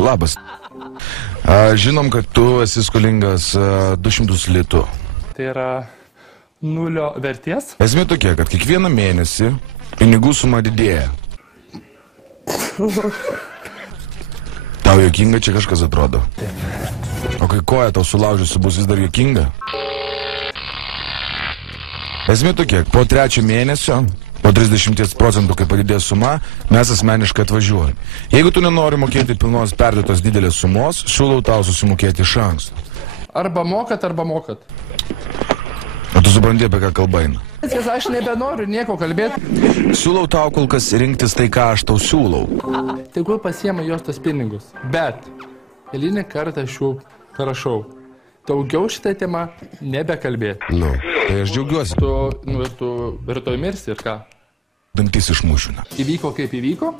Labas. Žinom, kad tu esi skolingas 200 litų. Tai yra nulio vertės. Esmė tokia, kad kiekvieną mėnesį pinigų suma didėja. Tau juokinga čia kažkas atrodo? O kai koja tau sulaužysi, bus vis dar juokinga? Esmė tokia, po 3 mėnesio, po 30%, kai padidės suma, mes asmeniškai atvažiuojam. Jeigu tu nenori mokėti pilnos perdėtos didelės sumos, siūlau tau susimokėti iš anksto. Arba mokat, arba mokat. O tu supranti, apie ką kalba eina? Aš nebenoriu nieko kalbėti. Siūlau tau kol kas rinktis tai, ką aš tau siūlau. Tegul pasiema jos tas pinigus. Bet, eilinį kartą aš jau prašau, daugiau šitą temą nebekalbėti. Nu, tai aš džiaugiuosi. Tu rytoj mirsi ir ką? Dantis išmušina. Įvyko kaip įvyko,